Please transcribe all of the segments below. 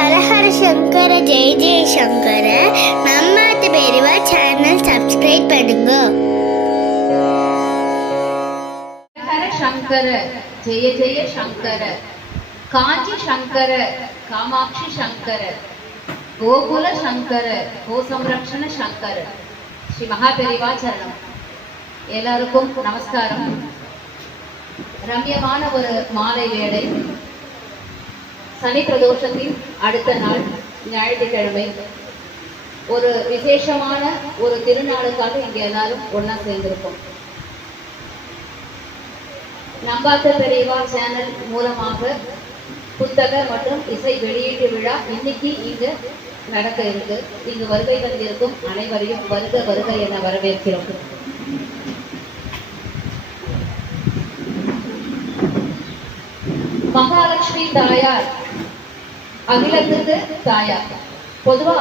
ஹரஹர சங்கர ஜெய ஜெய சங்கர நம்மாத்து பெரியவா channel subscribe பண்ணுங்க ஹரஹர சங்கர ஜெய ஜெய சங்கர காஞ்சி சங்கர காமாட்சி சங்கர கோகுல சங்கர கோசம்ரக்ஷண சங்கர ஸ்ரீ மகாபெரிவா சரணம் எல்லாருக்கும் நமஸ்காரம் ரம்யமான ஒரு மாலை வேளை சனி பிரதோஷத்தின் அடுத்த நாள் ஞாயிற்றுக்கிழமை. ஒரு விசேஷமான ஒரு திருநாளுக்காக இங்க எல்லாரும் ஒண்ணா சேர்ந்திருக்கோம் நம்பாத்த பெரியவா சேனல் மூலமாக புத்தக மற்றும் இசை வெளியீட்டு விழா இன்னைக்கு இங்கு நடக்க இருக்கு. இங்கு வருகை வந்திருக்கும் அனைவரையும் வருக வருக என வரவேற்கிறோம். மகாலட்சுமி தாயார் அகிலத்துக்கு தாயார் பொதுவா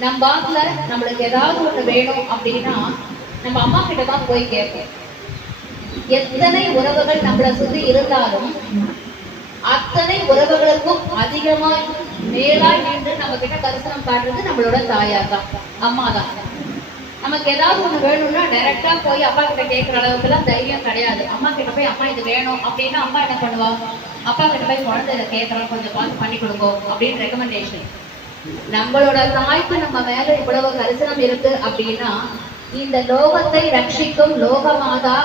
நம்ம பாத்துல நம்மளுக்கு ஏதாவது ஒண்ணு வேணும் அப்படின்னா நம்ம அம்மா கிட்ட தான் போய் கேட்போம். எத்தனை உறவுகள் நம்மளை சுத்தி இருந்தாலும் அத்தனை உறவுகளுக்கும் அதிகமாய் மேலாய் நின்று நம்ம கிட்ட கரிசனம் காட்டுறது நம்மளோட தாயார் தான் அம்மா தான் நமக்கு ஏதாவது ஒண்ணு வேணும்னா டைரக்டா போய் அப்பா கிட்ட கேட்கிற அளவுக்கு எல்லாம் தைரியம் கிடையாது. அம்மா கிட்ட போய் அம்மா இது வேணும். அப்படின்னா அம்மா என்ன பண்ணுவாங்க அப்பா கிட்ட போய் குழந்தை இதை கேட்கறோம் கொஞ்சம் பார்த்து பண்ணி கொடுங்க அப்படின்னு ரெக்கமெண்டேஷன் நம்மளோட தாய்க்கு நம்ம மேல இவ்வளவு கரிசனம் இருக்கு அப்படின்னா இந்த லோகத்தை ரட்சிக்கும் லோகமாதா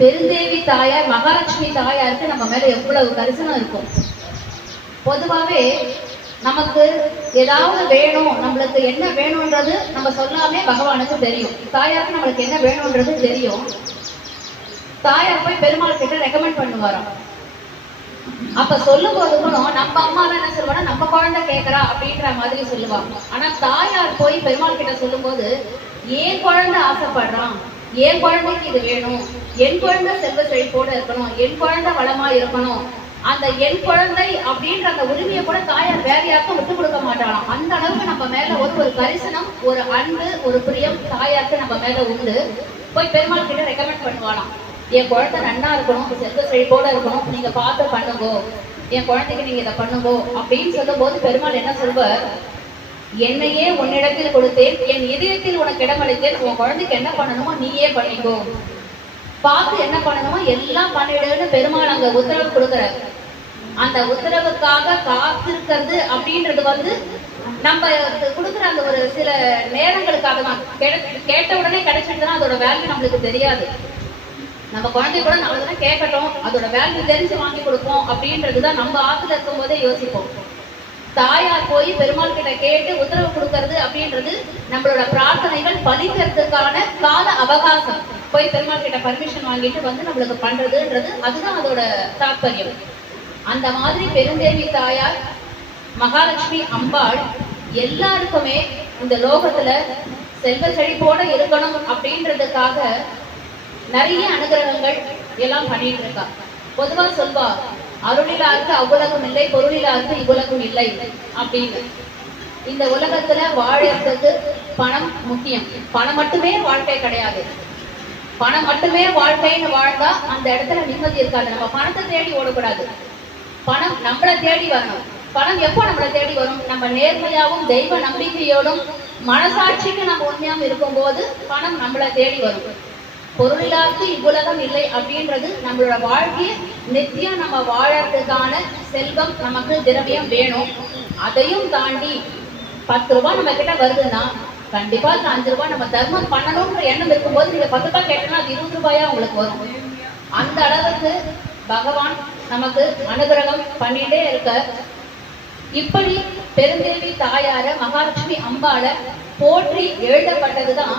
பெருந்தேவி தாயார் மகாலட்சுமி தாயாருக்கு நம்ம மேல எவ்வளவு கரிசனம் இருக்கும். பொதுவாகவே நமக்கு ஏதாவது வேணும் நம்மளுக்கு என்ன வேணும்ன்றது நம்ம சொல்லாமே பகவானுக்கு தெரியும். தாயாருக்கு நம்மளுக்கு என்ன வேணும்ன்றது தெரியும். தாயார் போய் பெருமாள் கிட்ட ரெக்கமெண்ட் பண்ணுவாராம். அப்ப சொல்லும் போது கூட நம்ம அம்மா தான் என்ன சொல்லுவாங்க நம்ம குழந்தை கேட்கறா அப்படின்ற மாதிரி சொல்லுவாங்க ஆனா தாயார் போய் பெருமாள் கிட்ட சொல்லும் போது ஏன் குழந்தை ஆசைப்படுறான். என் குழந்தைக்கு இது வேணும். என் குழந்தை செல்வ செழிப்போட இருக்கணும். என் குழந்தை வளமா இருக்கணும். அந்த என் குழந்தை அப்படின்ற அந்த உரிமையை கூட தாயார் வேற யாருக்கும் விட்டு கொடுக்க மாட்டாளாம். அந்த அளவுக்கு நம்ம மேல ஒரு ஒரு கரிசனம் ஒரு அன்பு ஒரு பிரியம் தாயாருக்கு நம்ம மேல உண்டு. போய் பெருமாள் கிட்ட ரெக்கமெண்ட் பண்ணுவாளாம். என் குழந்தை நன்னா இருக்கணும் செல்வ செழிப்போட இருக்கணும் நீங்க பார்த்து பண்ணுங்க என் குழந்தைக்கு நீங்க இதை பண்ணுங்க அப்படின்னு சொல்லும் போது பெருமாள் என்ன சொல்வார் என்னையே உன்னிடத்தில் கொடுத்தேன் என் இதயத்தில் உனக்கு இடமளித்தேன் உன் குழந்தைக்கு என்ன பண்ணணுமோ நீயே பண்ணிக்கோ. பார்த்து என்ன பண்ணணுமோ எல்லாம் பண்ணிடுன்னு பெருமாள் அங்க உத்தரவு கொடுக்குற அந்த உத்தரவுக்காக காத்திருக்கிறது அப்படின்றது வந்து நம்ம கொடுக்குற அந்த ஒரு சில நேரங்களுக்காக தான் கேட்ட உடனே கிடைச்சிட்டுனா அதோட வேல்யூ நம்மளுக்கு தெரியாது. நம்ம குழந்தை கூட நாலு தானே கேட்கட்டும். அதோட வேல்யூ தெரிஞ்சு வாங்கி கொடுப்போம் அப்படின்றது தான் நம்ம ஆத்துல இருக்கும் போதே யோசிப்போம். தாயார் போய் பெருமாள் கிட்ட கேட்டு உத்தரவு கொடுக்கறது அப்படின்றது நம்மளோட பிரார்த்தனைகள் பலிக்கிறதுக்கான கால அவகாசம். போய் பெருமாள் கிட்ட பர்மிஷன் வாங்கிட்டு வந்து நம்மளுக்கு பண்றதுன்றது அதுதான் அதோட தாற்பயம். அந்த மாதிரி பெருந்தேவி தாயார் மகாலட்சுமி அம்பாள் எல்லாருக்குமே இந்த லோகத்துல செல்வ செழிப்போட இருக்கணும் அப்படின்றதுக்காக நிறைய அனுகிரகங்கள் எல்லாம் பண்ணிட்டு இருக்கா. பொதுவா சொல்வா அருளிலாருக்கு அவ்வுலகம் இல்லை பொருளிலாருக்கு இவ்வுலகம் இல்லை அப்படின்னு. இந்த உலகத்துல வாழறதுக்கு பணம் முக்கியம். பணம் மட்டுமே வாழ்க்கை கிடையாது. பணம் மட்டுமே வாழ்க்கைன்னு வாழ்ந்தா அந்த இடத்துல நிம்மதி இருக்காது. நம்ம பணத்தை தேடி ஓடக்கூடாது. பணம் நம்மளை தேடி வரணும். பணம் எப்போ நம்மளை தேடி வரும்? நம்ம நேர்மையாவும் தெய்வ நம்பிக்கையோடும் மனசாட்சிக்கு நம்ம உண்மையாவும் இருக்கும்போது பணம் நம்மளை தேடி வரும். பொருளாக்கு இவ்வுலகம் இல்லை அப்படின்றது நம்மளோட வாழ்க்கையை நித்தியம் நம்ம வாழறதுக்கான செல்வம் நமக்கு திரவியம் வேணும். அதையும் தாண்டி பத்து ரூபாய் நம்ம கிட்ட வருதுன்னா கண்டிப்பா அந்த அஞ்சு ரூபாய் நம்ம தர்மம் பண்ணணும்ன்ற எண்ணம் இருக்கும்போது நீங்க பத்து ரூபாய் கேட்டோம்னா அது இருபது ரூபாயா உங்களுக்கு வரும். அந்த அளவுக்கு பகவான் நமக்கு அனுகிரகம் பண்ணிட்டே இருக்க. இப்படி பெருந்தேவி தாயார மகாலட்சுமி அம்பால போற்றி எழுதப்பட்டதுதான்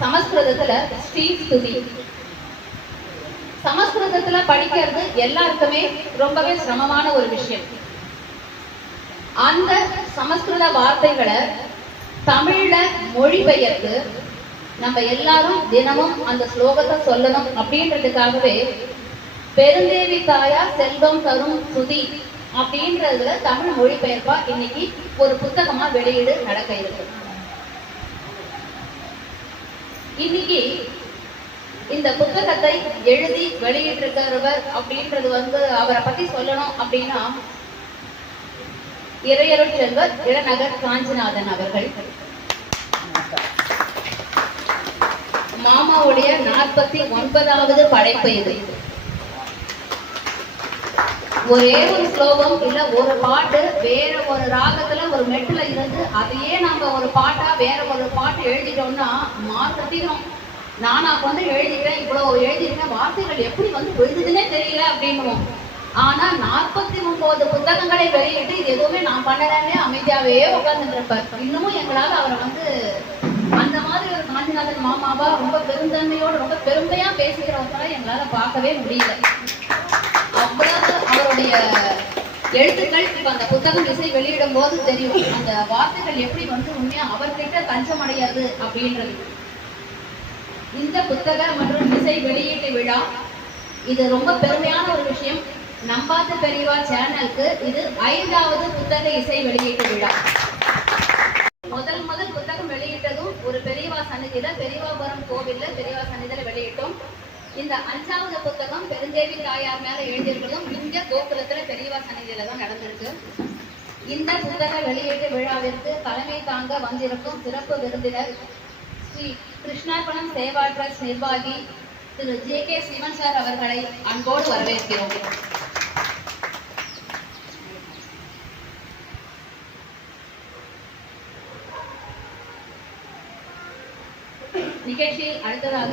சமஸ்கிருதத்துல ஸ்ரீ ஸ்துதி. சமஸ்கிருதத்துல படிக்கிறது எல்லாருக்குமே ரொம்பவே சிரமமான ஒரு விஷயம். அந்த சமஸ்கிருத வார்த்தைகளை தமிழ்ல மொழிபெயர்த்து நம்ம எல்லாரும் தினமும் அந்த ஸ்லோகத்தை சொல்லணும் அப்படின்றதுக்காகவே பெருந்தேவி தாயா செல்வம் தரும் சுதி அப்படின்றதுல தமிழ் மொழிபெயர்ப்பா இன்னைக்கு ஒரு புத்தகமா வெளியீடு நடக்க இருக்கு. இன்னைக்கு இந்த புத்தகத்தை எழுதி வெளியிட்டிருக்கிறவர் அப்படின்றது வந்து அவரை பத்தி சொல்லணும் அப்படின்னா இறையருள் செல்வர் இளநகர் காஞ்சிநாதன் அவர்கள். மாமாவுடைய நாற்பத்தி ஒன்பதாவது படைப்பு இது. ஒரே ஒரு ஸ்லோகம் இல்ல ஒரு பாட்டு வேற ஒரு ராகத்துல ஒரு மெட்டுல இருந்து அதையே நம்ம ஒரு பாட்டா வேற ஒரு பாட்டு எழுதிட்டோம்னா மாற்றத்தையும் நானா கொண்டு எழுதிட்டேன் இவ்வளவு எழுதிட்டேன் வார்த்தைகள் எப்படி வந்து விழுதுன்னே தெரியல அப்படின்னுவோம். ஆனா நாற்பத்தி ஒன்பது புத்தகங்களை வெளியிட்டு இது எதுவுமே நான் பண்ணலாமே அமைதியாவே உட்கார்ந்துட்டு இருப்பார் இன்னமும் எங்களால் அவரை வந்து அந்த மாதிரி ஒரு காந்திநாதன் மாமாவா ரொம்ப பெருந்தன்மையோட ரொம்ப பெருமையா பேசுகிறவங்கள எங்களால பார்க்கவே முடியல. அவ்வளவு அவருடைய எழுத்துக்கள் இப்ப அந்த புத்தகம் இசை வெளியிடும் போது தெரியும். அந்த வார்த்தைகள் எப்படி வந்து உண்மையா அவர்கிட்ட தஞ்சம் அடையாது அப்படின்றது. இந்த புத்தக மற்றும் இசை வெளியீட்டு விழா இது ரொம்ப பெருமையான ஒரு விஷயம். நம்பாத்து பெரியவா சேனலுக்கு இது ஐந்தாவது புத்தக இசை வெளியீட்டு விழா. முதல் முதல் புத்தகம் வெளியிட்டதும் ஒரு பெரியவா சன்னிதியில பெரியவாபுரம் கோவில்ல பெரியவா சன்னிதியில வெளியிட்டோம். இந்த அஞ்சாவது புத்தகம் பெருந்தேவி தாயார் மேல எழுதியிருக்கிறதும் இங்க கோகுலத்துல பெரியவா சன்னதியில தான் நடந்திருக்கு. இந்த புத்தக வெளியீட்டு விழாவிற்கு தலைமை தாங்க வந்திருக்கும் சிறப்பு விருந்தினர் ஸ்ரீ கிருஷ்ணாபுரம் சேவா ட்ரஸ்ட் நிர்வாகி Thiru J K Sivan sir அவர்களை அன்போடு வரவேற்கிறோம். நிகழ்ச்சியில் அடுத்ததாக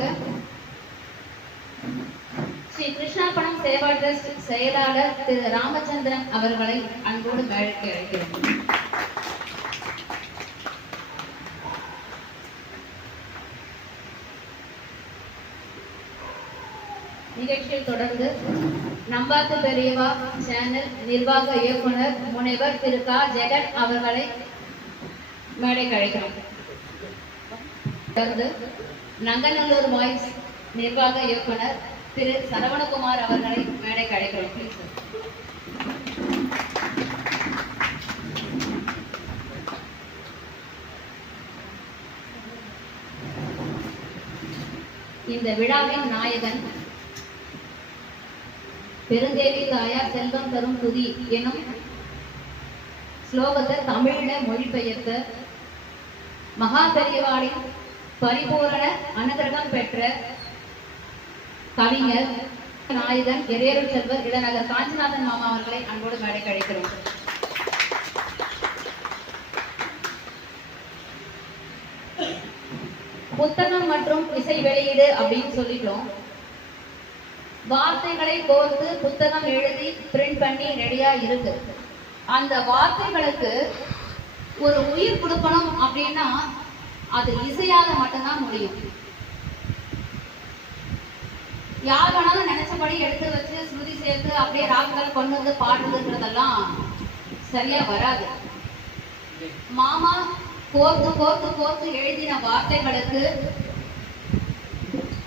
ஸ்ரீ கிருஷ்ணாபணம் சேவா ட்ரஸ்ட் செயலாளர் திரு ராமச்சந்திரன் அவர்களை அன்போடு மேடைக்கு அழைக்கிறோம். நிகழ்ச்சியில் தொடர்ந்து நம்பாத்து பெரியவா சேனல் நிர்வாக இயக்குனர் முனைவர் திரு கா. ஜெகன் அவர்களை மேடைக்கு அழைக்கிறோம். தொடர்ந்து நங்கநல்லூர் வாய்ஸ் நிர்வாக இயக்குனர் திரு சரவணகுமார் அவர்களை மேடைக்கு அழைக்கிறோம். ப்ளீஸ் இந்த விழாவின் நாயகன் பெருந்தேவி தாயார் செல்வம் தரும் துதி எனும் ஸ்லோகத்தை தமிழில மொழிபெயர்த்த மகா பெரியவாளின் பரிபூரண அனுகிரகம் பெற்ற கவிஞர் நாயகன் எரேரு செல்வர் இளநகர் காஞ்சிநாதன் மாமா அவர்களை அன்போடு மேடை கழிக்கிறோம் புத்தகம் மற்றும் இசை வெளியீடு அப்படின்னு சொல்லிட்டோம். வார்த்தைகளை கோர்த்து புத்தகம் எழுதி பிரிண்ட் பண்ணி ரெடியா இருக்கு. அந்த வார்த்தைகளுக்கு ஒரு உயிர் கொடுக்கணும் அப்படின்னா அது இசையால மட்டும்தான் முடியும். யார் வேணாலும் நினைச்சபடி எடுத்து வச்சு ஸ்ருதி சேர்த்து அப்படியே ராகங்கள் கொண்டு வந்து பாடுறதுன்றதெல்லாம் சரியா வராது. மாமா கோர்த்து கோர்த்து கோர்த்து எழுதின வார்த்தைகளுக்கு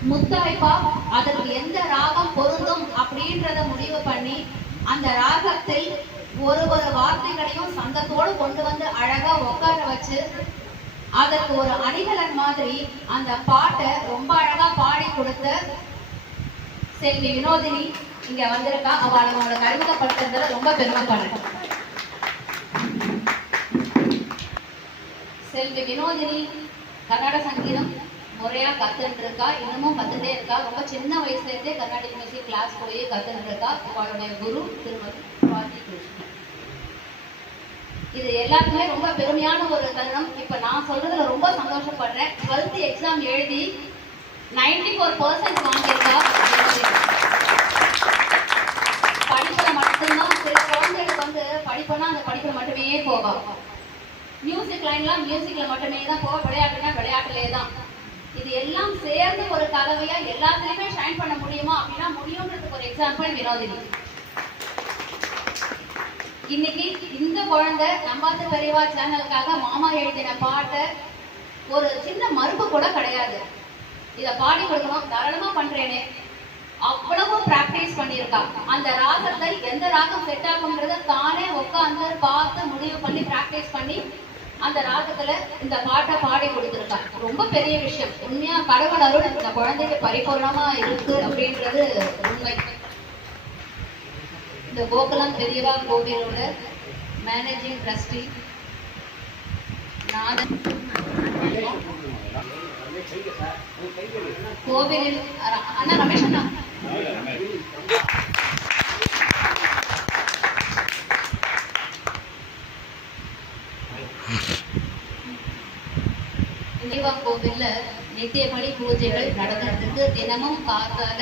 முத்தாய்ப்பா அதற்கு எந்த ராகம் பொருந்தும் அப்படின்றத முடிவு பண்ணி அந்த ராகத்தை ஒரு ஒரு வார்த்தைகளையும் சந்தத்தோடு கொண்டு வந்து அழகா உட்கார வச்சு அதற்கு ஒரு அணிகலன் மாதிரி அந்த பாட்டை ரொம்ப அழகா பாடி கொடுத்து செல்வி வினோதினி இங்க வந்திருக்கா. அவளை உங்களுக்கு அறிமுகப்படுத்துறதுல ரொம்ப பெருமைப்படுறேன் செல்வி வினோதினி கர்நாடக சங்கீதம் முறையா கத்துட்டு இருக்கா இன்னமும் கத்துட்டே இருக்கா. ரொம்ப சின்ன வயசுல இருந்தே கர்நாடிக் மியூசிக் கிளாஸ் போய் கத்துட்டு இருக்கா அவளுடைய குரு திருமதி சுவாதி கிருஷ்ணன். இது எல்லாத்துக்குமே ரொம்ப பெருமையான ஒரு தருணம். இப்ப நான் சொல்றதுல ரொம்ப சந்தோஷப்படுறேன். டுவெல்த் எக்ஸாம் எழுதி நைன்டி ஃபோர் பர்சன்ட் வாங்கியிருக்கா. படிப்புல மட்டும்தான் சில குழந்தைகளுக்கு வந்து படிப்புனா அந்த படிப்புல மட்டுமே போகும் மியூசிக் லைன்லாம் மியூசிக்ல மட்டுமே தான் போக விளையாட்டுனா விளையாட்டுலேயே தான் இது எல்லாம் சேர்ந்து ஒரு கலவையா எல்லாத்துலயுமே ஷைன் பண்ண முடியுமா அப்படின்னா முடியுன்றதுக்கு ஒரு எக்ஸாம்பிள் வினோதினி. இன்னைக்கு இந்த குழந்தை நம்பாத்து பெரியவா சேனலுக்காக மாமா எழுதின பாட்டை ஒரு சின்ன மறுப்பு கூட கிடையாது. இதை பாடி கொடுக்கணும். தாராளமா பண்றேனே. அவ்வளவு பிராக்டிஸ் பண்ணியிருக்கா. அந்த ராகத்தை எந்த ராகம் செட் ஆகுன்றத தானே உட்காந்து பார்த்து முடிவு பண்ணி பிராக்டிஸ் பண்ணி அந்த ராகத்துல இந்த பாட்டை பாடி கொடுத்துருக்கா. ரொம்ப பெரிய விஷயம். உண்மையா கடவுள் அருள் இந்த குழந்தைக்கு பரிபூர்ணமா இருக்கு அப்படின்றது உண்மை. இந்த கோகுலம் பெரியவா கோவிலோட மேனேஜிங் ட்ரஸ்டி நாதன் கோவிலில் அண்ணா ரமேஷ் அண்ணா. தேவா கோவில்ல நித்தியப்படி பூஜைகள் நடக்கிறதுக்கு தினமும் காத்தால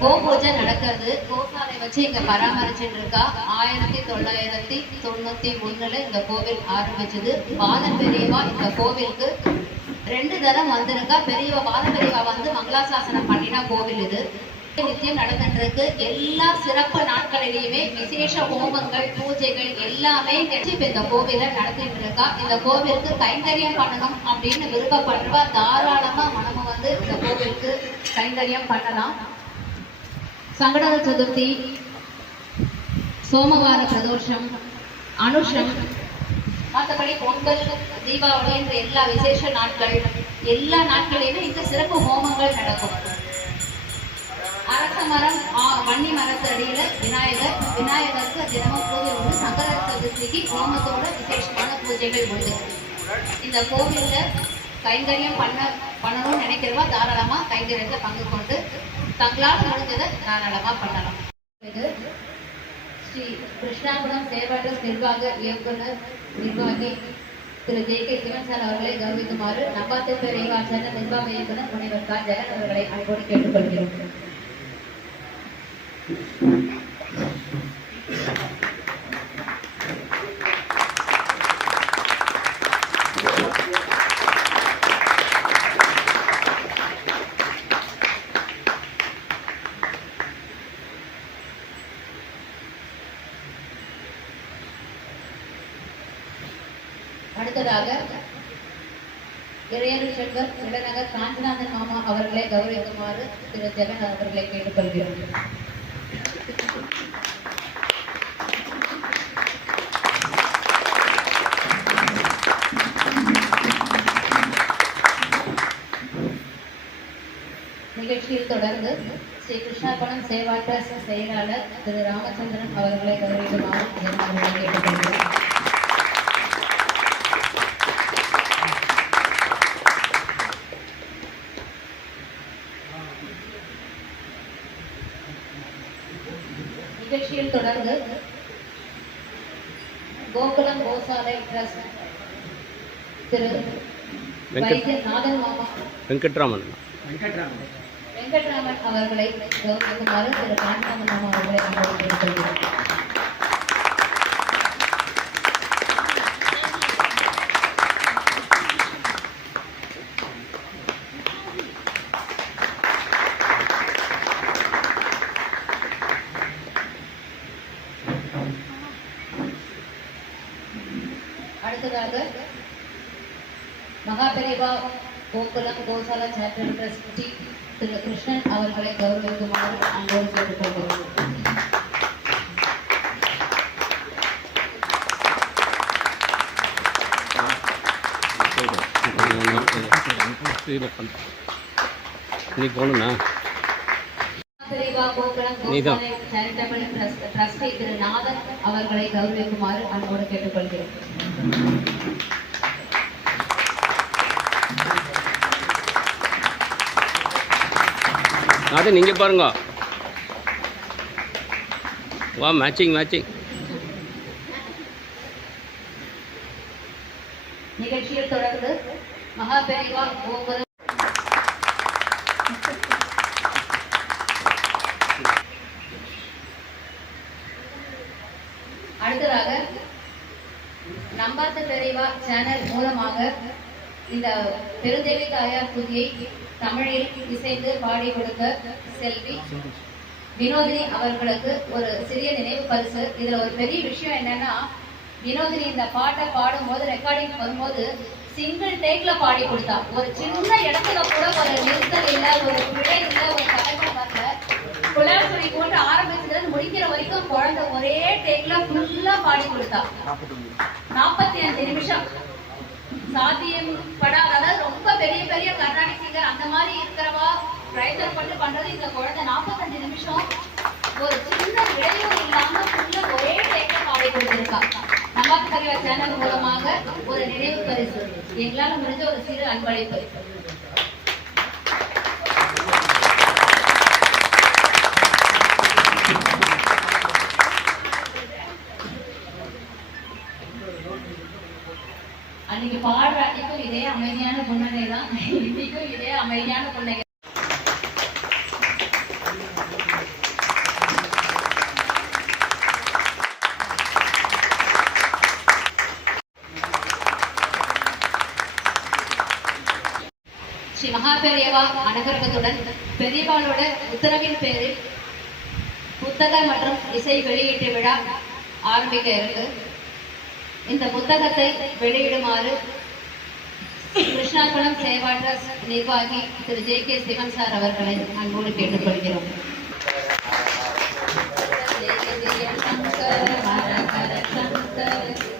கோ பூஜை நடக்கிறது. கோசாலை வச்சு இங்க பராமரிச்சுட்டு இருக்கா ஆயிரத்தி தொள்ளாயிரத்தி தொண்ணூத்தி ஒண்ணுல இந்த கோவில் ஆரம்பிச்சது. பாதம் பெரியவா இந்த கோவிலுக்கு ரெண்டு தரம் வந்திருக்கா. பெரியவா பாதம் பெரியவா வந்து மங்களாசாசனம் பண்ணினா கோவில் இது. நித்தியம் நடந்துட்டு எல்லா சிறப்பு நாட்களிலையுமே விசேஷ ஹோமங்கள் பூஜைகள் எல்லாமே இப்போ இந்த கோவில நடத்திட்டு இருக்கா இந்த கோவிலுக்கு கைங்கரியம் பண்ணணும் அப்படின்னு விருப்பப்படுறவ தாராளமா மனம வந்து இந்த கோவிலுக்கு கைங்கரியம் பண்ணலாம். சங்கடர சதுர்த்தி சோமவார பிரதோஷம் அனுஷம் மற்றபடி பொங்கல் தீபாவளி என்ற எல்லா விசேஷ நாட்கள் எல்லா நாட்களிலுமே இந்த சிறப்பு ஹோமங்கள் நடக்கும். அரச மரம் வன்னி மரத்து அடியில விநாயகர் விநாயகருக்கு தினமும் பூஜை உண்டு. சங்கர சதுர்த்திக்கு ஹோமத்தோட விசேஷமான பூஜைகள் உண்டு. இந்த கோவிலில் கைங்கரியம் பண்ண பண்ணணும்னு நினைக்கிறவா தாராளமா கைங்கரியத்துல பங்கு கொண்டு தங்களால் முடிஞ்சதை தாராளமா பண்ணலாம். இது ஸ்ரீ கிருஷ்ணாபுரம் சேவாட்டஸ் நிர்வாக இயக்குனர் நிர்வாகி Thiru J K Sivan sir அவர்களை கௌரவிக்குமாறு நம்பாத்து பெரியவாச்சன நிர்வாக இயக்குனர் முனைவர் கா. ஜெகன் அவர்களை அன்போடு கேட்டுக்கொள்கிறோம். அடுத்ததாக இளையர் செல்வர் இளநகர் காஞ்சிநாதன் மாமா அவர்களை கௌரவிக்குமாறு திரு ஜெகன் அவர்களை கேட்டுக்கொள்கிறோம். ஸ்ரீ கிருஷ்ணாபுரம் சேவா ட்ரஸ்ட் செயலாளர் திரு ராமச்சந்திரன் அவர்களை கௌரவிக்குமாறு நிகழ்ச்சியில் தொடர்ந்து கோகுலம் கோசாலை ட்ரஸ்ட் திரு வைத்திய நாதன் மாமா. வெங்கட்ராமன். வெங்கட்ராமன். வெங்கட்ராமன் அவர்களை கௌரவிக்குமாறு திரு பாண்டாமன் அவர்களை அன்போடு கேட்டுக்கொள்கிறோம் அடுத்ததாக மகாபெரிவா கோகுலம் கோசாலா சாப்டர் ட்ரஸ்டி திரு கிருஷ்ணன் அவர்களை கௌரவிக்குமாறு அன்போடு கேட்டுக்கொள்கிறோம் நீ போகணுண்ணா மகாபெரிவா கோகுலம் நீதான். Goshala charitable trust trustee Thiru Nathan அவர்களை கௌரவிக்குமாறு அன்போடு கேட்டுக்கொள்கிறோம் அது நீங்கள் பாருங்க. வா மேட்சிங் மேட்சிங் நிகழ்ச்சியில் தொடர்ந்து மகாபெரிவா ஒவ்வொரு அடுத்ததாக நம்பாத்த பெரிவா சேனல் மூலமாக இந்த பெருந்தேவி தாயார் புதியை தமிழில் இசைந்து பாடி கொடுக்க செல்வி. வினோதினி அவர்களுக்கு ஒரு சிறிய நினைவு பரிசு. இதுல ஒரு பெரிய விஷயம் என்னன்னா வினோதினி இந்த பாட்டை பாடும்போது ரெக்கார்டிங் வரும்போது சிங்கிள் டேக்ல பாடி கொடுத்தா ஒரு சின்ன இடத்துல கூட ஒரு நிறுத்தல் இல்ல ஒரு பிழை இல்ல ஒரு தடங்கள் வரல குலாசுரி போட்டு ஆரம்பிச்சதுல முடிக்கிற வரைக்கும் குழந்தை ஒரே டேக்ல ஃபுல்லா பாடி கொடுத்தா. நாற்பத்தி அஞ்சு நிமிஷம். சாத்தியம் படாத அதாவது ரொம்ப பெரிய பெரிய கர்நாடிக் சிங்கர் அந்த மாதிரி இருக்கிறவா பிரயத்தனம் பண்ணி பண்றது இந்த குழந்தை நாற்பத்தஞ்சு நிமிஷம் ஒரு சின்ன இடையூறு இல்லாம ஃபுல்லா ஒரே டேக்ல பாடி கொடுத்திருக்கா. சேனல் மூலமாக ஒரு நினைவு பரிசு எங்களால் முடிஞ்ச ஒரு சிறு அன்பளிப்பு. உத்தரவின் பேரில் புத்தக மற்றும் இசை வெளியீட்டு விழா ஆரம்பிக்க இருக்கு இந்த புத்தகத்தை வெளியிடுமாறு கிருஷ்ணாகுளம் சேவா நிர்வாகி Thiru J K Sivan sir அவர்களை அன்போடு கேட்டுக்கொள்கிறோம். சங்கர சங்கர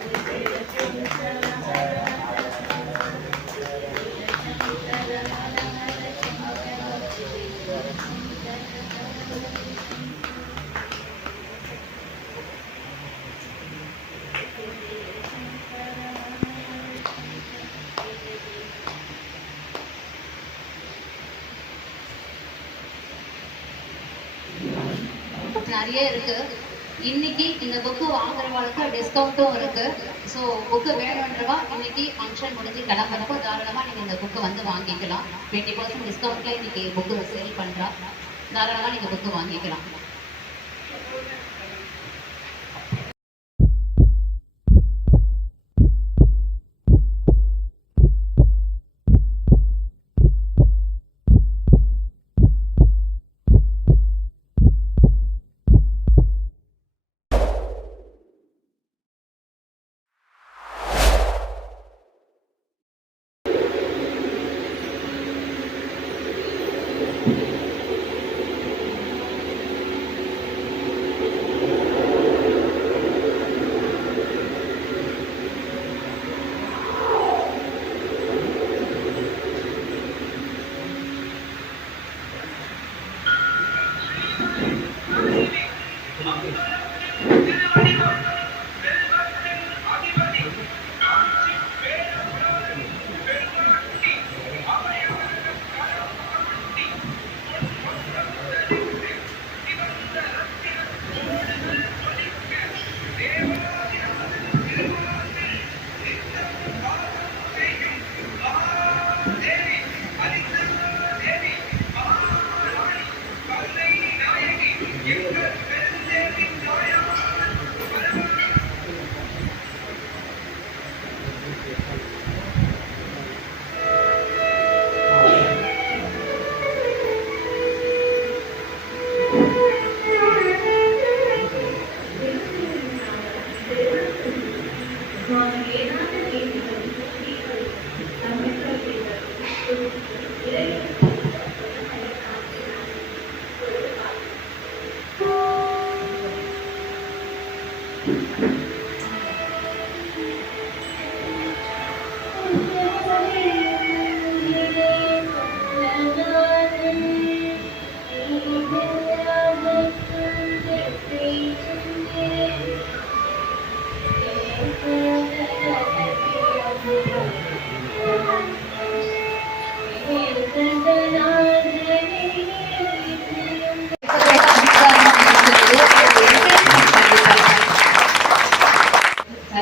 நிறைய இருக்கு. இன்னைக்கு இந்த புக்கு வாங்குறவங்களுக்கு டிஸ்கவுண்ட்டும் இருக்கு. ஸோ புக்கு வேணுன்றவா இன்னைக்கு ஃபங்க்ஷன் முடிஞ்சு கிளம்புறப்போ தாராளமாக நீங்கள் இந்த புக்கு வந்து வாங்கிக்கலாம். டுவெண்ட்டி பர்சன்ட் டிஸ்கவுண்ட்டில் இன்னைக்கு புக்கு சேல் பண்ணுறா தாராளமாக நீங்கள் புக்கு வாங்கிக்கலாம்.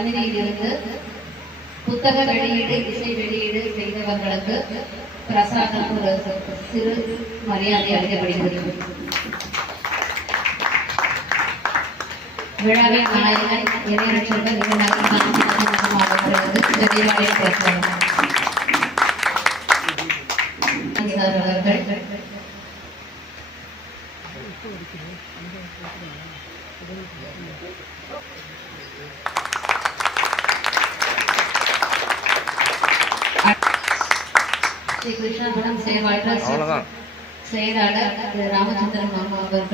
சந்நிதியிலிருந்து புத்தக வெளியீடு இசை வெளியீடு செய்தவர்களுக்கு பிரசாதம் ஒரு சிறு மரியாதை அளிக்கப்படுகிறது. விழாவின் நாயகன் இணையரசர்கள் அவர்கள் ஸ்ரீ கிருஷ்ணாபுரம் அவ்வளோதான் செயலாளர் திரு ராமச்சந்திரன் மாமா அவர்கள்